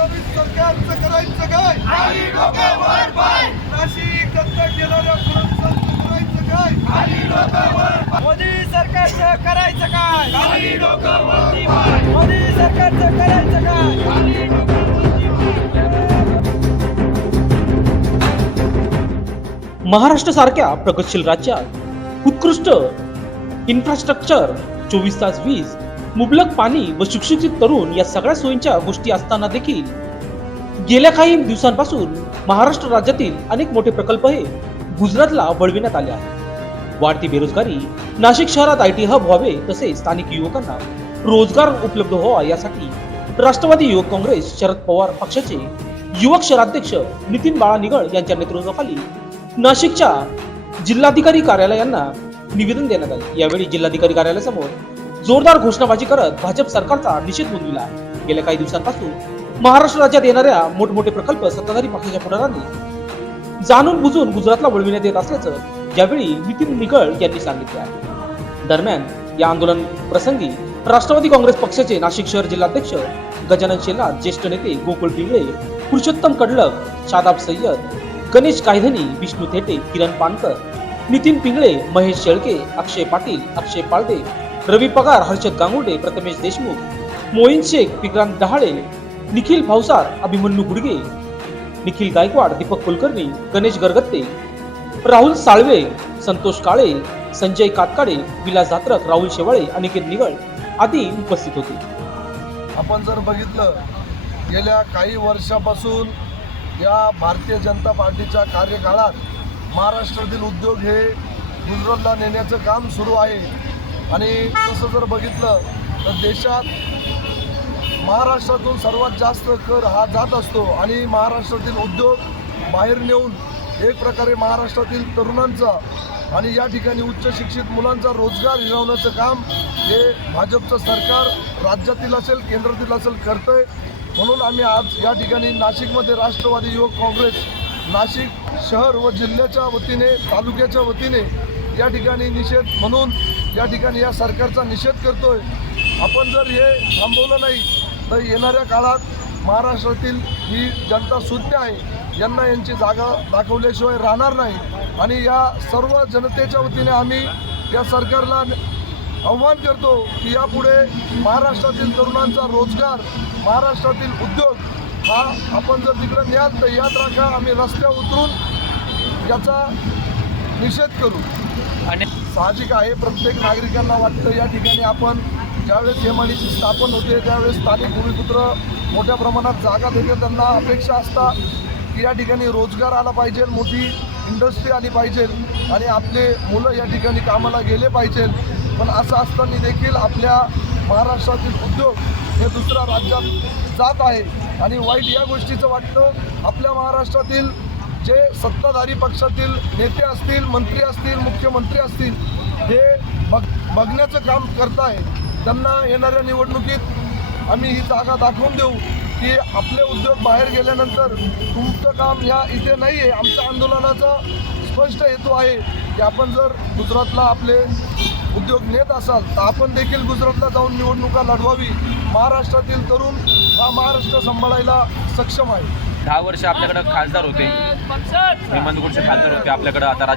फडणवीस सरकारचं करायचं काय? खाली डोकं वर पाय, नाशिक दत्तक घेणाऱ्या फडणवीसांचं करायचं काय? खाली डोकं वर पाय, मोदी सरकारचं करायचं काय? खाली डोकं वरती पाय, मोदी सरकारचं करायचं काय? खाली डोकं वरती पाय. महाराष्ट्रासारख्या प्रगतशील राज्यात उत्कृष्ट इन्फ्रास्ट्रक्चर, 24 तास वीज, मुबलक पाणी व सुशिक्षित तरुण या सगळ्या सोयींच्या गोष्टी असताना देखील गेल्या काही दिवसांपासून महाराष्ट्र राज्यातील अनेक मोठे प्रकल्प हे गुजरातला वळविण्यात आले आहेत. वाढती बेरोजगारी, नाशिक शहरात IT हब व्हावे तसेच स्थानिक युवकांना रोजगार उपलब्ध व्हावा यासाठी राष्ट्रवादी युवक काँग्रेस शरद पवार पक्षाचे युवक शहराध्यक्ष नितीन बाळा निगळ यांच्या नेतृत्वाखाली नाशिकच्या जिल्हाधिकारी कार्यालयांना निवेदन देण्यात आले. यावेळी जिल्हाधिकारी कार्यालयासमोर जोरदार घोषणाबाजी करत भाजप सरकारचा निषेध नोंदविला आहे. गेल्या काही दिवसांपासून महाराष्ट्र राज्यात येणाऱ्या मोठमोठे प्रकल्प सत्ताधारी पक्षाच्या पुढाऱ्यांनी जाणून बुजून गुजरातला वळविण्यात येत असल्याचं यावेळी नितीन निगळ यांनी सांगितले आहे. दरम्यान या आंदोलन प्रसंगी राष्ट्रवादी काँग्रेस पक्षाचे नाशिक शहर जिल्हाध्यक्ष गजानन शेलार, ज्येष्ठ नेते गोकुळ पिंगळे, पुरुषोत्तम कडलक, शादाब सय्यद, गणेश कायधनी, विष्णू थेटे, किरण पानकर, नितीन पिंगळे, महेश शेळके, अक्षय पाटील, अक्षय पाळदे, रवी पगार, हर्षद गांगुर्डे, प्रथमेश देशमुख, मोईन शेख, विक्रांत डहाळे, निखिल भावसार, अभिमन्यू गुडगे, निखिल गायकवाड, दीपक कुलकर्णी, गणेश गरगत्ते, राहुल साळवे, संतोष काळे, संजय कातकाडे, विलास धात्रक, राहुल शेवाळे, अनिकेत निगळ आदी उपस्थित होते. आपण जर बघितलं गेल्या काही वर्षापासून या भारतीय जनता पार्टीच्या कार्यकाळात महाराष्ट्रातील उद्योग हे गुजरातला नेण्याचं काम सुरू आहे. आणि तसं जर बघितलं तर देशात महाराष्ट्रातून सर्वात जास्त कर हा जात असतो आणि महाराष्ट्रातील उद्योग बाहेर नेऊन एक प्रकारे महाराष्ट्रातील तरुणांचा आणि या ठिकाणी उच्च शिक्षित मुलांचा रोजगार हिरावण्याचं काम हे भाजपचं सरकार राज्यातील असेल केंद्रातील असेल करतंय. म्हणून आम्ही आज या ठिकाणी नाशिकमध्ये राष्ट्रवादी युवक काँग्रेस नाशिक शहर व जिल्ह्याच्या वतीने तालुक्याच्या वतीने या ठिकाणी निषेध म्हणून या ठिकाणी या सरकारचा निषेध करतोय. आपण जर हे थांबवलं नाही तर येणाऱ्या काळात महाराष्ट्रातील ही जनता सुज्ञ आहे, यांना यांची जागा दाखवल्याशिवाय राहणार नाही. आणि या सर्व जनतेच्या वतीने आम्ही या सरकारला आव्हान करतो की यापुढे महाराष्ट्रातील तरुणांचा रोजगार, महाराष्ट्रातील उद्योग हा आपण जर तिकडे न्याल तर याद राखा, आम्ही रस्त्यावर उतरून याचा निषेध करू. आणि साहजिक आहे, प्रत्येक नागरिकांना वाटतं या ठिकाणी आपण ज्यावेळेस MIDC स्थापन होते त्यावेळेस स्थानिक भूमिपुत्र मोठ्या प्रमाणात जागा देते, त्यांना अपेक्षा असतात की या ठिकाणी रोजगार आला पाहिजे, मोठी इंडस्ट्री आली पाहिजे आणि आपले मुलं या ठिकाणी कामाला गेले पाहिजे. पण असं असताना देखील आपल्या महाराष्ट्रातील उद्योग हे दुसऱ्या राज्यात जात आहे. आणि वाईट या गोष्टीचं वाटतं आपल्या महाराष्ट्रातील जे सत्ताधारी पक्षातील नेते असतील, मंत्री असतील, मुख्यमंत्री असतील, हे बघण्याचं काम करताय. त्यांना येणाऱ्या निवडणुकीत आम्ही ही जागा दाखवून देऊ की आपले उद्योग बाहेर गेल्यानंतर तुमचं काम या इथे नाही आहे. आमच्या आंदोलनाचा स्पष्ट हेतू आहे की आपण जर गुजरातला आपले उद्योग नेत असाल तर आपण देखील गुजरातला जाऊन निवडणुका लढवावी. महाराष्ट्रातील तरुण हा महाराष्ट्र सांभाळायला सक्षम आहे. 10 वर्ष आपल्याकडे खासदार होते, हेमंतगुडचे खासदार होते आपल्याकडे. आता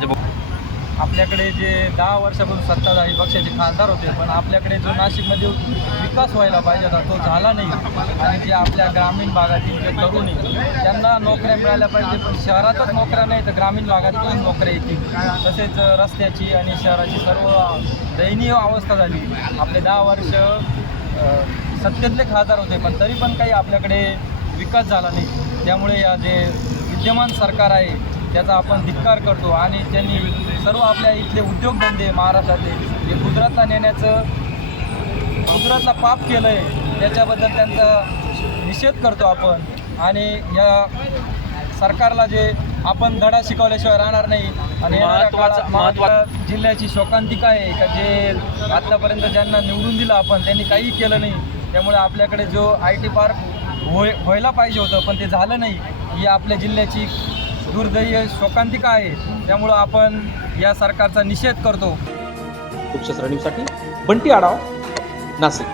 आपल्याकडे जे 10 वर्षापासून सत्ताधारी पक्षाचे खासदार होते, पण आपल्याकडे जो नाशिकमध्ये विकास व्हायला पाहिजे होता तो झाला नाही. आणि जे आपल्या ग्रामीण भागातील जे तरुण आहे त्यांना नोकऱ्या मिळाल्या पाहिजे, पण शहरातच नोकऱ्या नाही तर ग्रामीण भागात पण नोकऱ्या येतील. तसेच रस्त्याची आणि शहराची सर्व दयनीय अवस्था झाली. आपले 10 वर्ष सत्तेतले खासदार होते पण तरी पण काही आपल्याकडे विकास झाला नाही. त्यामुळे या जे विद्यमान सरकार आहे त्याचा आपण धिक्कार करतो आणि त्यांनी सर्व आपल्या इथले उद्योगधंदे महाराष्ट्रातले हे गुजरातला नेण्याचं, गुजरातला पाप केलं आहे त्याच्याबद्दल त्यांचा निषेध करतो आपण. आणि या सरकारला जे आपण धडा शिकवल्याशिवाय राहणार नाही. आणि महत्त्वाचं जिल्ह्याची शोकांतिका आहे का जे आत्तापर्यंत ज्यांना निवडून दिलं आपण त्यांनी काही केलं नाही. त्यामुळे आपल्याकडे जो IT पार्क व्हायला पाहिजे होतं पण ते झालं नाही, ही आपल्या जिल्ह्याची दुर्दैवी शोकांतिका आहे. त्यामुळं आपण या सरकारचा निषेध करतो. न्यूजसाठी बंटी आढाव, नाशिक.